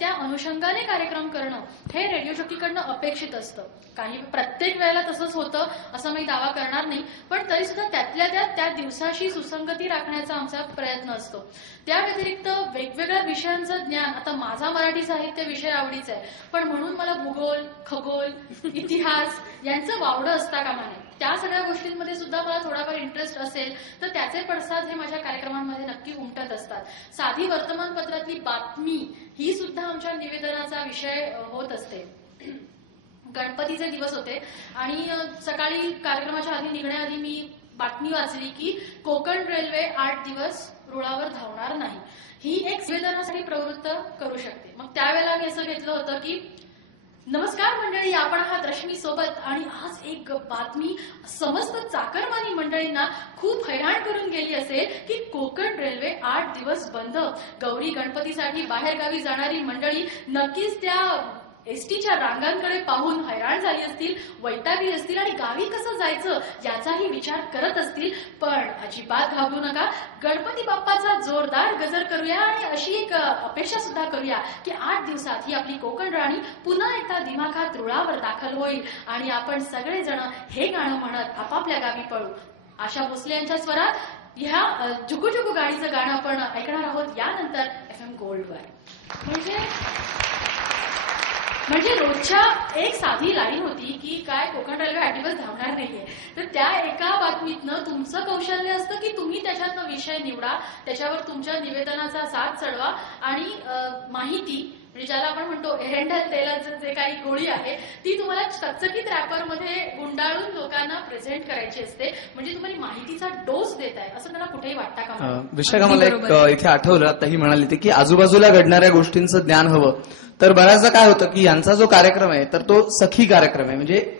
त्या अनुषंगाने कार्यक्रम करणं हे रेडिओ जॉकीकडनं अपेक्षित असतं. काही प्रत्येक वेळेला तसंच होतं असं मी दावा करणार नाही, पण तरी सुद्धा त्यातल्या त्या दिवसाशी सुसंगती राखण्याचा आमचा प्रयत्न असतो. त्या व्यतिरिक्त वेगवेगळ्या विषयांचं ज्ञान, आता माझा मराठी साहित्य विषय आवडीचा आहे, पण म्हणून मला भूगोल, खगोल, इतिहास यांचं वावडं असता कामा नये. त्या सगळ्या गोष्टींमध्ये सुद्धा मला थोडाफार इंटरेस्ट असेल तर त्याचे पडसाद हे माझ्या कार्यक्रमांमध्ये नक्की उमटत असतात. साधी वर्तमानपत्रातली बातमी ही सुद्धा आमच्या निवेदनाचा विषय होत असते. गणपतीचे दिवस होते आणि सकाळी कार्यक्रमाच्या आधी निघण्याआधी मी बातमी वाचली की कोकण रेल्वे 8 दिवस रुळावर धावणार नाही. ही एक निवेदनासाठी प्रवृत्त करू शकते. मग त्यावेळेला मी असं घेतलं होतं की नमस्कार मंडळी, आपण आहात रश्मी सोबत आणि आज एक बातमी समस्त चाकरमानी मंडळींना खूप हैराण करून गेली असेल की कोकण रेल्वे 8 दिवस बंद. गौरी गणपतीसाठी बाहेरगावी जाणारी मंडळी नक्कीच त्या एसटीच्या रांगांकडे पाहून हैराण झाली असतील, वैतागली असतील आणि गावी कसं जायचं याचाही विचार करत असतील. पण अजिबात घाबरू नका, गणपती बाप्पाचा जोरदार गजर करूया आणि अशी एक अपेक्षा सुद्धा करूया की 8 दिवसात ही आपली कोकण राणी पुन्हा एकदा दिमाखात रुळावर दाखल होईल आणि आपण सगळेजण हे गाणं म्हणत आपापल्या गावी पळू. आशा भोसले यांच्या स्वरात ह्या जुगू जुगू गाडीचं गाणं आपण ऐकणार आहोत यानंतर FM गोल्डवर. म्हणजे रोजच्या एक साधी लाईन होती की काय कोकण रेल्वे 8 दिवस धावणार नाहीये, तर त्या एका बातमीतनं तुमचं कौशल्य असतं की तुम्ही त्याच्यातनं विषय निवडा, त्याच्यावर तुमच्या निवेदनाचा साथ चढवा आणि माहिती म्हणजे ज्याला आपण म्हणतो एरंडल तेलाचं जे काही गोळी आहे ती तुम्हाला चकचकीत रॅपरमध्ये गुंडाळून लोकांना प्रेझेंट करायची असते. म्हणजे तुम्ही माहितीचा डोस देताय असं त्यांना कुठेही वाटता का? विषय मला एक इथे आठवलं, आता ही म्हणाली की आजूबाजूला घडणाऱ्या गोष्टींचं ज्ञान हवं. तर बऱ्याचदा काय होतं की यांचा जो कार्यक्रम आहे तर तो सखी कार्यक्रम आहे, म्हणजे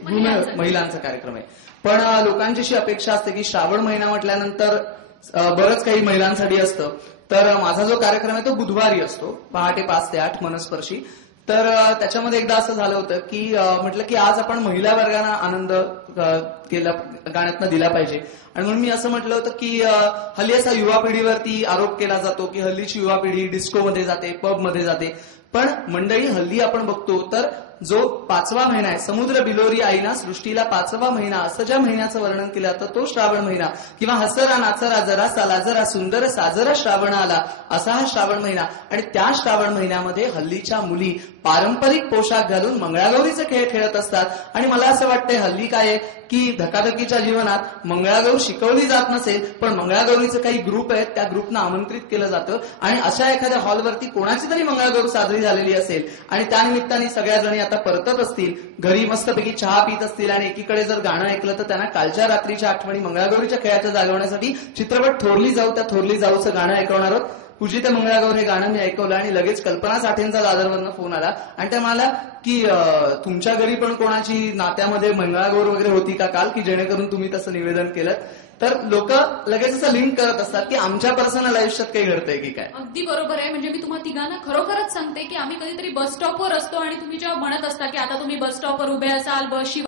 महिलांचा कार्यक्रम आहे. पण लोकांची अशी अपेक्षा असते की श्रावण महिना म्हटल्यानंतर बरंच काही महिलांसाठी असतं. तर माझा जो कार्यक्रम आहे तो बुधवारी असतो, पहाटे 5 ते 8 मनस्पर्शी. तर त्याच्यामध्ये एकदा असं झालं होतं की म्हटलं की आज आपण महिला वर्गांना आनंद केला गाण्यातनं दिला पाहिजे. आणि म्हणून मी असं म्हटलं होतं की हल्ली असा युवा पिढीवरती आरोप केला जातो की हल्लीची युवा पिढी डिस्कोमध्ये जाते, पबमध्ये जाते. पण मंडळी हल्ली आपण बघतो तर जो 5वा महिना आहे, समुद्र बिलोरी आईना सृष्टीला 5वा महिना असं ज्या महिन्याचं वर्णन केलं जातं तो श्रावण महिना, किंवा हसरा नाचरा जरा साला जरा सुंदर साजरा श्रावण आला असा हा श्रावण महिना. आणि त्या श्रावण महिन्यामध्ये हल्लीच्या मुली पारंपरिक पोशाख घालून मंगळागौरीचे खेळ खेळत असतात. आणि मला असं वाटतंय हल्ली काय आहे की धकाधकीच्या जीवनात मंगळागौर शिकवली जात नसेल, पण मंगळागौरीचे काही ग्रुप आहेत त्या ग्रुपना आमंत्रित केलं जातं आणि अशा एखाद्या हॉलवरती कोणाची तरी मंगळागौर साजरी झालेली असेल आणि त्यानिमित्ताने सगळ्या जणी आता परतत असतील घरी, मस्तपैकी चहा पित असतील आणि एकीकडे जर गाणं ऐकलं तर त्यांना कालच्या रात्रीच्या आठवणी मंगळागौरीच्या खेळाच्या जागवण्यासाठी चित्रपट थोरली जाऊ, त्या थोरली जाऊचं गाणं ऐकवणार आहोत. पूजित मंगळागौर हे गाणं मी ऐकवलं आणि लगेच कल्पना साठेंचा दादरवरनं फोन आला आणि त्या म्हणाला की तुमच्या घरी पण कोणाची नात्यामध्ये मंगळागौर वगैरे होती का काल, की जेणेकरून तुम्ही तसं निवेदन केलं. तर लोक लगेच असं लिंक करत असतात की आमच्या पर्सनल आयुष्यात काही घडतंय की काय. अगदी बरोबर आहे. म्हणजे मी तुम्हाला तिघांना खरोखरच सांगते की आम्ही कधीतरी बस स्टॉपवर असतो आणि तुम्ही जेव्हा म्हणत असता की आता तुम्ही बस स्टॉपवर उभे असाल, बसची